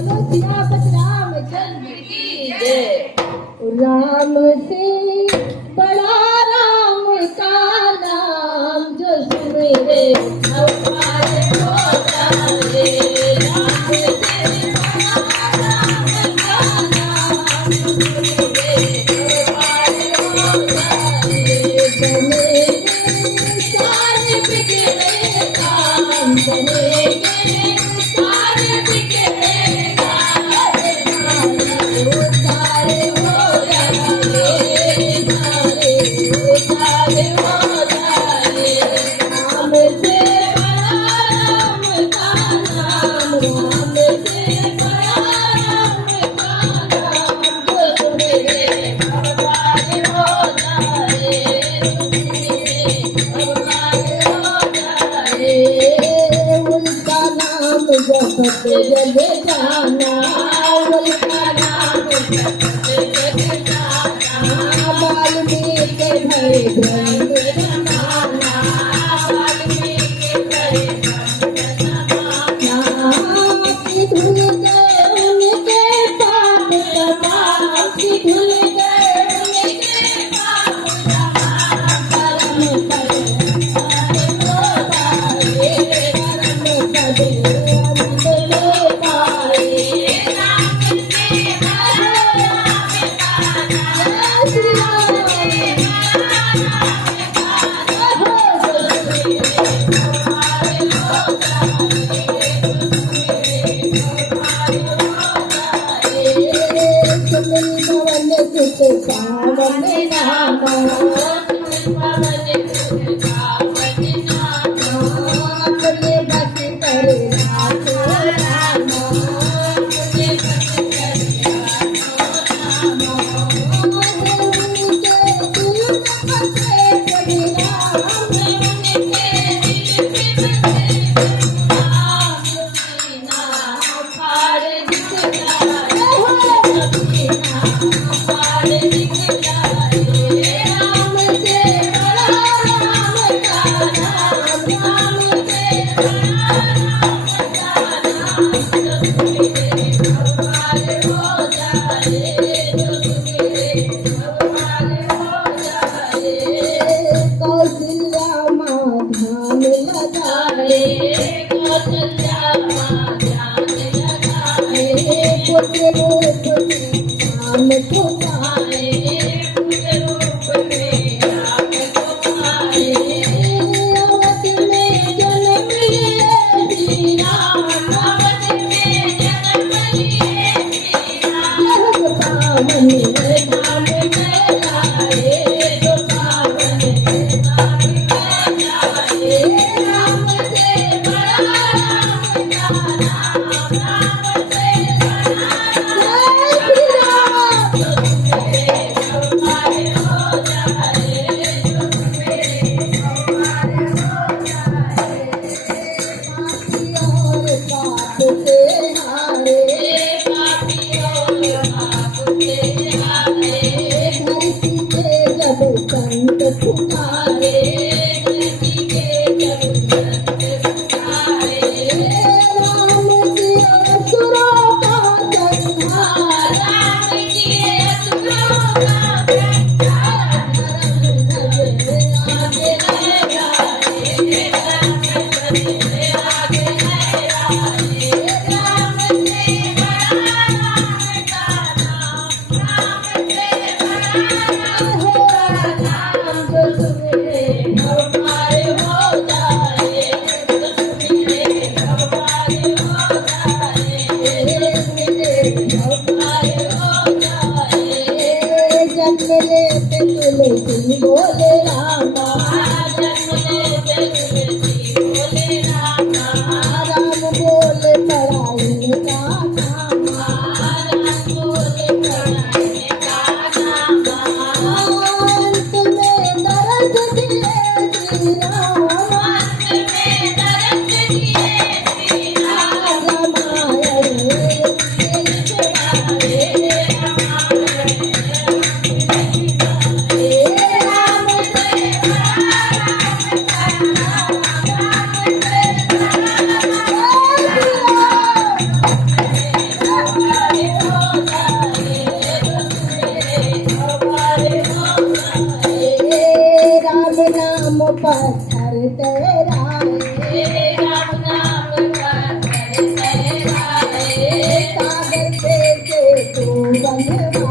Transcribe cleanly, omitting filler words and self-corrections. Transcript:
सियापत रामचंद्र की जय। राम से बड़ा राम का नाम जो सुमिरे अवतार हो जाए। राम से बड़ा राम का नाम जो सुमिरे अवतार हो जाए। बनेगे सारे बिगड़े काम, बनेगे सारे बिगड़े काम। सारे हो जाए, सारे हो जाए। राम से बड़ा राम का नाम, राम से बड़ा राम का नाम जो सुमिरे अवतार हो जाए। अवतार हो जाए। उनका नाम जपत जग जाना, उनका नाम जपत जग जाना। वाल्मीकि भय ब्रह्म समाना, वाल्मीकि भय ब्रह्म समाना। कि धुल गए उनके पाप तमाम, कि धुल गए उनके पाप तमाम। कर्म करे हो जाए, कर्म करे अंत में पाए। राम से बड़ा राम का नाम, श्री राम से बड़ा राम का नाम जो सुमिरे अवतार हो जाए। सुमिर पवन सुत पावन नाम, सुमिर पवन सुत पावन नाम। अपने बस कर राखो राम, अपने बस कर राखो राम। उनके दिल में बसे प्रभु राम, उनके दिल में बसे प्रभु राम। सीना फाड़ दिखलाए, सीना फाड़ दिखलाए। राम से बड़ा राम का नाम, राम से बड़ा राम का नाम जो सुमिरे अवतार हो जाए। जो सुमिरे अवतार हो जाए। कौशल्या माँ ध्यान लगाए, कौशल्या माँ ध्यान लगाए। पुत्र रूप में राम को पाए, पुत्र रूप में राम को पाए। अवध में जन्म लिए श्री राम, अवध में जन्म लिए श्री राम। जो पावन धाम कहलाए, जो पावन धाम कहलाए। राम से बड़ा राम का नाम, राम से बड़ा जय श्री राम। जो सुमिरे अवतार हो जाए, जो सुमिरे अवतार हो जाए। पापी और पाप से हारे, पापी और पाप से हारे। सागर से तू बनवा